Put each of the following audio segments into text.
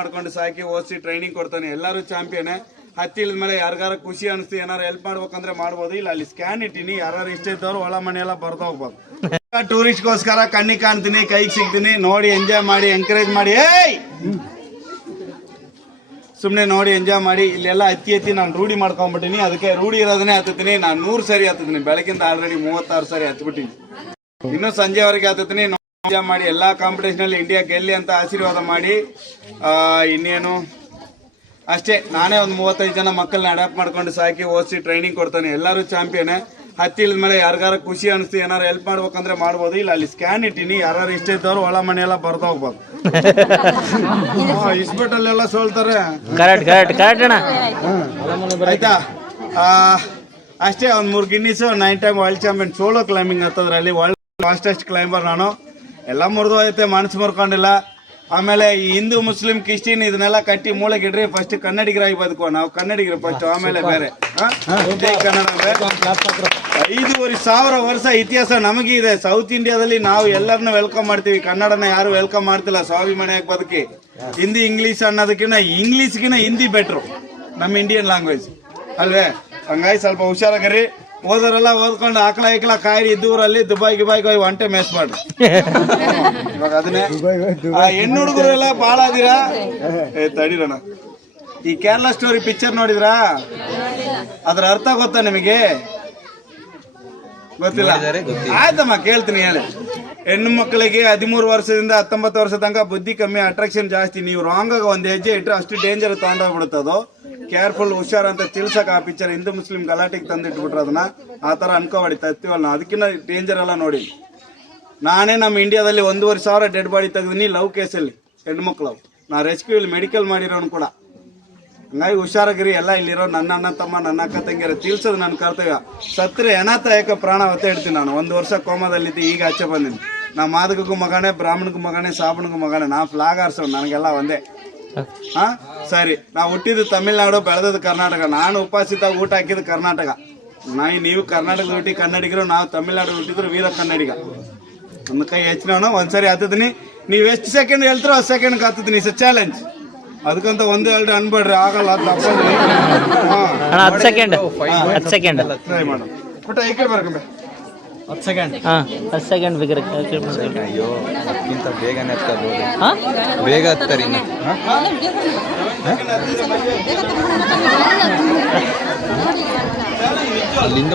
ಮಾಡ್ಕೊಂಡು ಸಾಕಿ ಓದಿಸಿ ಟ್ರೈನಿಂಗ್ ಕೊಡ್ತಾನೆ. ಎಲ್ಲರೂ ಚಾಂಪಿಯನ್. ಹತ್ತಿ ಇಳಿದ ಮೇಲೆ ಯಾರಿಗಾರ ಖುಷಿ ಅನಿಸ್ತು ಏನಾರು ಹೆಲ್ಪ್ ಮಾಡ್ಬೇಕಂದ್ರೆ ಮಾಡ್ಬೋದು. ಇಲ್ಲ ಅಲ್ಲಿ ಸ್ಕ್ಯಾನ್ ಇಟ್ಟಿನಿ, ಯಾರು ಇಷ್ಟ ಇದ್ದವ್ರು ಒಳ ಮನೆ ಎಲ್ಲ ಬರ್ತಾ ಹೋಗ್ಬೋದು. ಟೂರಿಸ್ಟ್ಗೋಸ್ಕರ ಕಣ್ಣಿಗೆ ಕಾಣ್ತೀನಿ, ಕೈಗೆ ಸಿಗ್ತೀನಿ, ನೋಡಿ ಎಂಜಾಯ್ ಮಾಡಿ, ಎಂಕರೇಜ್ ಮಾಡಿ. ಸುಮ್ಮನೆ ನೋಡಿ ಎಂಜಾಯ್ ಮಾಡಿ. ಇಲ್ಲೆಲ್ಲ ಹತ್ತಿ ನಾನು ರೂಢಿ ಮಾಡ್ಕೊಂಡ್ಬಿಟ್ಟಿನಿ. ಅದಕ್ಕೆ ರೂಢಿ ಇರೋದನ್ನೇ ಹತ್ತೀನಿ. ನಾನು 100 ಸರಿ ಹತ್ತೀನಿ. ಬೆಳಗಿಂದ ಆಲ್ರೆಡಿ 36 ಸರಿ ಹತ್ಬಿಟ್ಟಿನಿ. ಇನ್ನೂ ಸಂಜೆವರೆಗೆ ಹತ್ತೀನಿ. ಎಂಜಾಯ್ ಮಾಡಿ. ಎಲ್ಲ ಕಾಂಪಿಟೇಷನ್ ಅಲ್ಲಿ ಇಂಡಿಯಾ ಗೆಲ್ಲಿ ಅಂತ ಆಶೀರ್ವಾದ ಮಾಡಿ. ಇನ್ನೇನು ಅಷ್ಟೇ. ನಾನೇ ಒಂದು 35 ಜನ ಮಕ್ಕಳನ್ನ ಅಡಾಪ್ಟ್ ಮಾಡ್ಕೊಂಡು ಸಾಕಿ ಓದಿಸಿ ಟ್ರೈನಿಂಗ್ ಕೊಡ್ತಾನೆ. ಎಲ್ಲರೂ ಚಾಂಪಿಯನ್. ಹತ್ತಿ ಇಳಿದ ಮೇಲೆ ಯಾರಿಗಾರ ಖುಷಿ ಅನಿಸ್ತು ಏನಾರು ಹೆಲ್ಪ್ ಮಾಡ್ಬೇಕಂದ್ರೆ ಮಾಡ್ಬೋದು. ಇಲ್ಲ ಅಲ್ಲಿ ಸ್ಕ್ಯಾನ್ ಇಟ್ಟಿನಿ, ಯಾರು ಇಷ್ಟ ಇದ್ದವ್ರು ಒಳ ಮನೆ ಎಲ್ಲ ಬರ್ತಾ ಹೋಗ್ಬೋದು. ಇಸ್ಪೆಟಲ್ಲೆಲ್ಲ ಸೋಲ್ತಾರೆ. ಆಯ್ತಾ? ಅಷ್ಟೇ. ಒಂದು 3 Guinness, 9 time world champion. Solo climbing ಹತ್ತದ್ರಲ್ಲಿ ವರ್ಲ್ಡ್ ಫಾಸ್ಟೆಸ್ಟ್ ಕ್ಲೈಂಬರ್ ನಾನು. ಎಲ್ಲ ಮುರಿದು ಐತೆ, ಮನಸ್ಸು ಮುರ್ಕೊಂಡಿಲ್ಲ. ಆಮೇಲೆ ಈ ಹಿಂದೂ ಮುಸ್ಲಿಂ ಕ್ರಿಶ್ಚಿಯನ್ ಇದನ್ನೆಲ್ಲ ಕಟ್ಟಿ ಮೂಳೆಗಿಡ್ರಿ. ಫಸ್ಟ್ ಕನ್ನಡಿಗರಾಗಿ ಬದುಕುವ. ನಾವು ಕನ್ನಡಿಗರು ಫಸ್ಟ್, ಆಮೇಲೆ ಬೇರೆ. ಕನ್ನಡ 5,500 ವರ್ಷ ಇತಿಹಾಸ ನಮಗೆ ಇದೆ. ಸೌತ್ ಇಂಡಿಯಾದಲ್ಲಿ ನಾವು ಎಲ್ಲರನ್ನೂ ವೆಲ್ಕಮ್ ಮಾಡ್ತೀವಿ. ಕನ್ನಡನ ಯಾರು ವೆಲ್ಕಮ್ ಮಾಡ್ತಿಲ್ಲ. ಸ್ವಾಭಿಮಾನಿಯಾಗಿ ಬದುಕಿ. ಹಿಂದಿ ಇಂಗ್ಲೀಷ್ ಅನ್ನೋದಕ್ಕಿಂತ ಇಂಗ್ಲೀಷ್ಗಿನ ಹಿಂದಿ ಬೆಟ್ರು ನಮ್ಮ ಇಂಡಿಯನ್ ಲ್ಯಾಂಗ್ವೇಜ್ ಅಲ್ವೇ? ಹಂಗಾಗಿ ಸ್ವಲ್ಪ ಹುಷಾರಾಗ್ರಿ. ಓದೋರೆಲ್ಲ ಓದ್ಕೊಂಡು ಆಕಳ ಕಾಯಿರಿ ಇದ್ದೂರಲ್ಲಿ ದುಬೈಗೆ ಹೋಗಿ ಒಂಟೆ ಮೇಸ್ ಮಾಡ್ರಿ. ಇವಾಗ ಅದನ್ನೇ ಹೆಣ್ಣು ಹುಡುಗರೆಲ್ಲ ಬಾಳ ಅದೀರಾ. ತಡಿರೋಣ. ಈ ಕೇರಳ ಸ್ಟೋರಿ ಪಿಕ್ಚರ್ ನೋಡಿದ್ರಾ? ಅದ್ರ ಅರ್ಥ ಗೊತ್ತಾ ನಿಮಗೆ? ಗೊತ್ತಿಲ್ಲ? ಆಯ್ತಮ್ಮ, ಕೇಳ್ತೀನಿ ಹೇಳಿ. ಹೆಣ್ಣು ಮಕ್ಕಳಿಗೆ 13 ವರ್ಷದಿಂದ 19 ವರ್ಷ ತನಕ ಬುದ್ಧಿ ಕಮ್ಮಿ, ಅಟ್ರಾಕ್ಷನ್ ಜಾಸ್ತಿ. ನೀವು ರಾಂಗ್ ಆಗಿ ಒಂದು ಹೆಜ್ಜೆ ಇಟ್ಟರೆ ಅಷ್ಟು ಡೇಂಜರ್ ತಗೊಂಡೋಗ್ಬಿಡುತ್ತದು. ಕೇರ್ಫುಲ್, ಹುಷಾರ್ ಅಂತ ತಿಳ್ಸಕ್ ಆ ಪಿಕ್ಚರ್ ಹಿಂದೂ ಮುಸ್ಲಿಂ ಗಲಾಟೆಗೆ ತಂದಿಟ್ಬಿಟ್ರೆ ಅದನ್ನ ಆ ಥರ ಅನ್ಕೋಬಾಡಿ. ತತ್ತೀವಲ್ಲ, ಅದಕ್ಕಿಂತ ಡೇಂಜರ್ ಎಲ್ಲ ನೋಡಿ. ನಾನೇ ನಮ್ಮ ಇಂಡಿಯಾದಲ್ಲಿ 1,500 ಡೆಡ್ ಬಾಡಿ ತೆಗೆದಿನಿ ಲವ್ ಕೇಸಲ್ಲಿ, ಹೆಣ್ಮಕ್ಳು. ನಾ ರೆಸ್ಕ್ಯೂ ಇಲ್ಲಿ ಮೆಡಿಕಲ್ ಮಾಡಿರೋನು ಕೂಡ. ಹಂಗಾಗಿ ಹುಷಾರಾಗಿರಿ. ಎಲ್ಲ ಇಲ್ಲಿರೋ ನನ್ನ ಅಣ್ಣ ತಮ್ಮ, ನನ್ನ ಅಕ್ಕ ತಂಗಿಯರ ತಿಳ್ಸೋದು ನನ್ನ ಕರ್ತವ್ಯ. ಸತ್ರೆ ಅನಾಥ ಯಾಕೆ ಪ್ರಾಣ ಹೊತ್ತೆ ಇಡ್ತೀನಿ. ನಾನು 1 ವರ್ಷ ಕೋಮದಲ್ಲಿದ್ದೆ, ಈಗ ಆಚೆ ಬಂದೀನಿ. ನಾ ಮಾದಕಗೂ ಮಗನೇ, ಬ್ರಾಹ್ಮಣಗೂ ಮಗನೇ, ಸಾಬಣಿಗೂ ಮಗನೇ. ನಾ ಫ್ಲಾಗ್ ಆರ್ಸೋನು, ನನಗೆಲ್ಲ ಒಂದೇ. ಸರಿ. ನಾವು ಹುಟ್ಟಿದ್ದು ತಮಿಳ್ನಾಡು, ಬೆಳೆದದ್ದು ಕರ್ನಾಟಕ. ನಾನು ಉಪವಾಸಿತ ಊಟ ಹಾಕಿದ್ದು ಕರ್ನಾಟಕ. ನೀವು ಕರ್ನಾಟಕದ ಹುಟ್ಟಿ ಕನ್ನಡಿಗರು, ನಾವು ತಮಿಳ್ನಾಡು ಹುಟ್ಟಿದ್ರು ವೀರ ಕನ್ನಡಿಗ. ಒಂದು ಕೈ ಹೆಚ್ಚಿನ ಒಂದ್ಸರಿ ಹತ್ತಿದ್ದೀನಿ. ನೀವು ಎಷ್ಟು ಸೆಕೆಂಡ್ ಹೇಳ್ತಾರೋ 10 ಸೆಕೆಂಡ್ಗೆ ಹತ್ತಿದ್ದೀನಿ. It's challenge. ಅದಕ್ಕಂತ 1-2 ಅನ್ಬೇಡ್ರಿ, ಆಗಲ್ಲ. 10 ಸೆಕೆಂಡ್ ಟ್ರೈ ಮಾಡೋಣ. ಬಟ್ ಈ ಕಡೆ ಬರ್ಕೊಂಬೆ 10 ಸೆಕೆಂಡ್. 10 ಸೆಕೆಂಡ್ ಬೇಕಾರೆ. ಅಯ್ಯೋ, ಇಂತ ಬೇಗನೆ ಹತ್ತಬಹುದು. ಬೇಗ ಹತ್ತರಿ. ಅಲ್ಲಿಂದ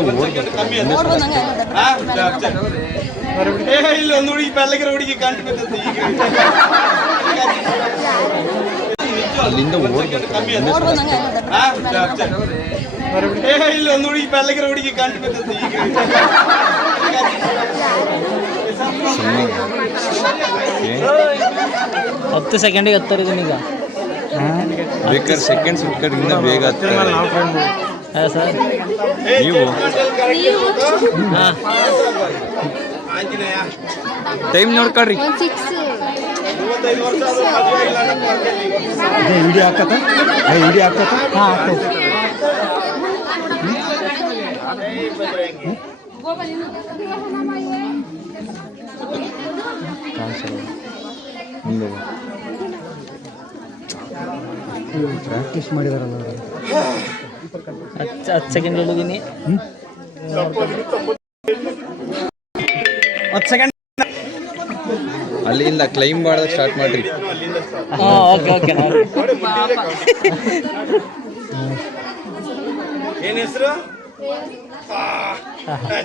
ಇಲ್ಲಿ ಒಂದು ಹುಡುಗಿ, ಬೆಳ್ಳಗಿರೋ ಹುಡುಗಿ ಕಾಣ್ತದೆ. ಅಲ್ಲಿಂದ ಇಲ್ಲಿ ಒಂದು ಹುಡುಗಿ, ಬೆಳ್ಳಗಿರೋ ಹುಡುಗಿ ಕಾಣ್ತದೆ. 10 ಸೆಕೆಂಡಿಗೆ ಹತ್ತರಿದ್ದೀನಿ ಈಗ. ಬೇಕಾದ್ರೆ ಸೆಕೆಂಡ್ಸ್ ಕಡೆಯಿಂದ ಬೇಗ ಹತ್ತಾರೆ ಸರ್. ನೀವು ಟೈಮ್ ನೋಡ್ಕೊಳ್ರಿ. ವಿಡಿಯೋ ಹಾಕತ್ತ, ವಿಡಿಯೋ ಹಾಕತ್ತ. ಪ್ರಾಕ್ಟೀಸ್ ಮಾಡಿದಾರಲ್ಲ. 10 ಸೆಕೆಂಡ್ ಹೇಳಿದ್ದೀನಿ. 10 ಸೆಕೆಂಡ್. ಅಲ್ಲಿಂದ ಕ್ಲೈಮ್ ಮಾಡೋದು ಸ್ಟಾರ್ಟ್ ಮಾಡ್ರಿ. ಓಕೆ. ಏನ್ ಹೆಸರು?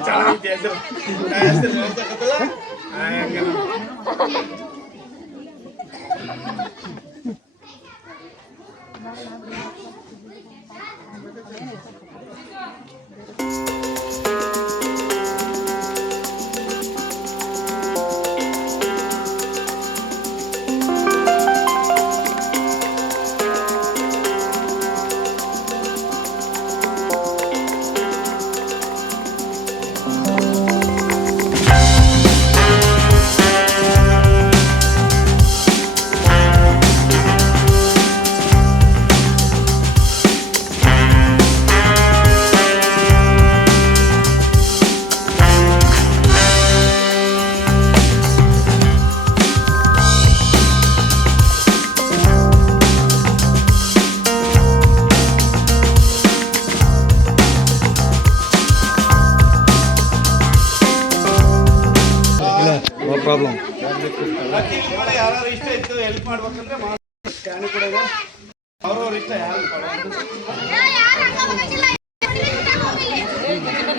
ಚೆನ್ನಾಗಿದೆ ಹೆಸರು. ಪ್ರಾಬ್ಲಮ್. ಯಾರು ಇಷ್ಟ ಇತ್ತು ಹೆಲ್ಪ್ ಮಾಡ್ಬೇಕಂದ್ರೆ ಸ್ಕ್ಯಾನ್ ಕೂಡ ಅವ್ರವ್ರ ಇಷ್ಟ ಯಾರು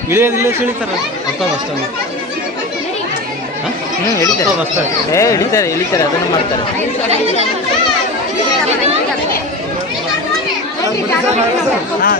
ಇಳಿಯೋದಿಲ್ಲ ಇಳಿತಾರ ಅಷ್ಟೇ ಇಳಿತಾರೆ ಅದನ್ನು ಮಾಡ್ತಾರೆ. ಹಾಂ